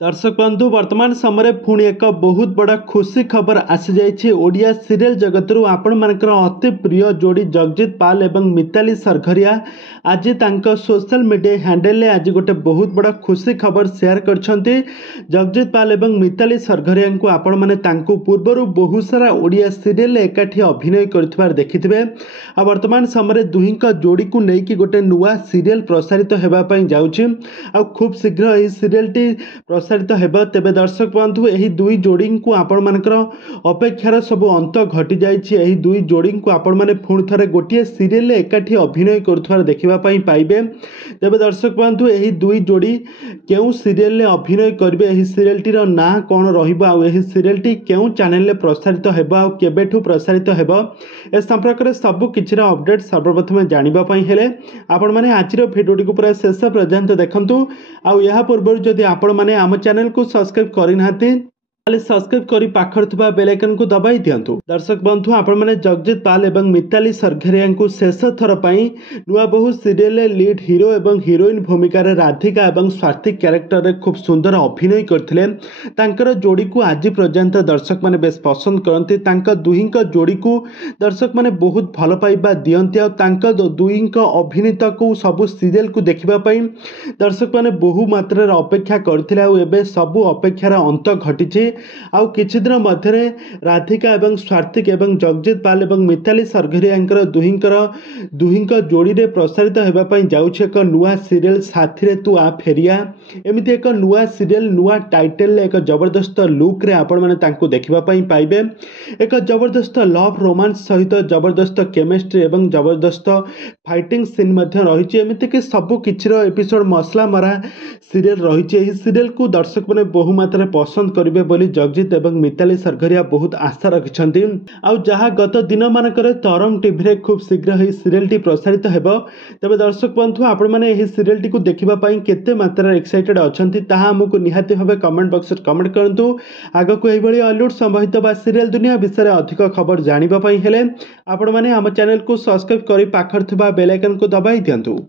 दर्शक बंधु वर्तमान समय पुणी एक बहुत बड़ा खुशी खबर आसी जाइए ओडिया सीरियल जगत रु आपण मानकर अति प्रिय जोड़ी जगजीत पाल एवं मिताली सरघरिया आज तांको सोशल मीडिया हैंडल ने आज गोटे बहुत बड़ा खुशी खबर शेयर करछंती। जगजीत पाल एवं मिताली सरघरिया को आपण माने तांको पूर्वर बहुत सारा ओडिया सीरियल एकाठी अभिनय करथिबार देखिथिबे। आ वर्तमान समय दुहिंक जोड़ी को लेकिन गोटे नुआ सीरियल प्रसारित हेबा पई जाउछि। आ खूब शीघ्र एही सीरियल टी प्रसारित हेब। तेबे दर्शक बंधु यही दुई जोड़ी को आपण मानकर अपेक्षार सब अंत घटी जाइए। यही दुई जोड़ी को आपण माने पुणी थे गोटे सीरियल एकाठी अभिनय करुवार देखा पाइबे। तेबे दर्शक बंधु यही दुई जोड़ी क्यों सीरियल अभिनय करेंगे, यही सीरियल टीर ना कौन रही सीरियल टी क्यों चैनल प्रसारित हेबा केबेठू प्रसारित हेबा ए संपर्क में सबू किसी अपडेट सर्वप्रथम जानापी हेले आपण मैंने आज भिडियो को पूरा शेष पर्यंत देखंतु। आउ या पूर्व जदि आपण मैंने आम चैनल को सब्सक्राइब करना सब्सक्राइब करी पाखर थिबा बेल आइकन को दबाई दियंतु। दर्शक बंधु आपण माने जगजीत पाल एवं मिताली सरघरिया को शेष थर पई नुआ बहु सीरियल लीड हीरो एवं हीरोइन भूमिका रे राधिका एवं स्वातिक कैरेक्टर रे खूब सुंदर अभिनय करथिले। तांकर जोड़ी को आज पर्यंत दर्शक माने बेस पसंद करंती। तांका दुहिंक जोड़ी को दर्शक माने बहुत भल पाइबा दियंती। आ तांका दुहिंक अभिनीत को सब सीरियल को देखिबा पई दर्शक माने बहु मात्रा रे अपेक्षा करथिले। आ एबे सब अपेक्षार अंत घटिछि। आउ किछि दिन मध्य राधिका एवं स्वातिक एवं जगजीत पाल एवं मिताली सरघरिया दुहिंक जोड़ी रे प्रसारित हेबा पई जाउछि एक नुआ सीरियल साथी रे तू आ फेरिया। एमिति एक नुआ सीरियल नुआ टाइटल एक जबरदस्त लुक रे आपण माने तांको देखिबा पई पाइबे। एक जबरदस्त लव रोमांस सहित जबरदस्त केमिस्ट्री एवं जबरदस्त फाइटिंग सीन मध्य रहिछि। एमिति कि सबु किछि रो एपिसोड मसला मरा सीरियल रहिछि। एही सीरियल को दर्शक माने बहु मात्रा रे पसंद करिवे बोली जगजीत एवं मिताली सरघरिया बहुत आशा रखिछंती। आउ जहाँ गत दिन मानकर तरंग टीवी रे खूब शीघ्र ही सीरियल टी प्रसारित हेबो। तबे दर्शक बंधु आपण माने एही सीरियल टी को देखिबा पई केते मात्रा एक्साइटेड अछंती ताहा हमकु निहाती भाबे कमेंट बॉक्स रे कमेंट करंतु। आगो को एही भली हॉलीवुड संबंधित बा सीरियल दुनिया विषय अधिक खबर जानिबा पई हेले आपण माने हम चैनल को सब्सक्राइब करी पाखर थिबा बेल आइकन को दबाई दियंतु।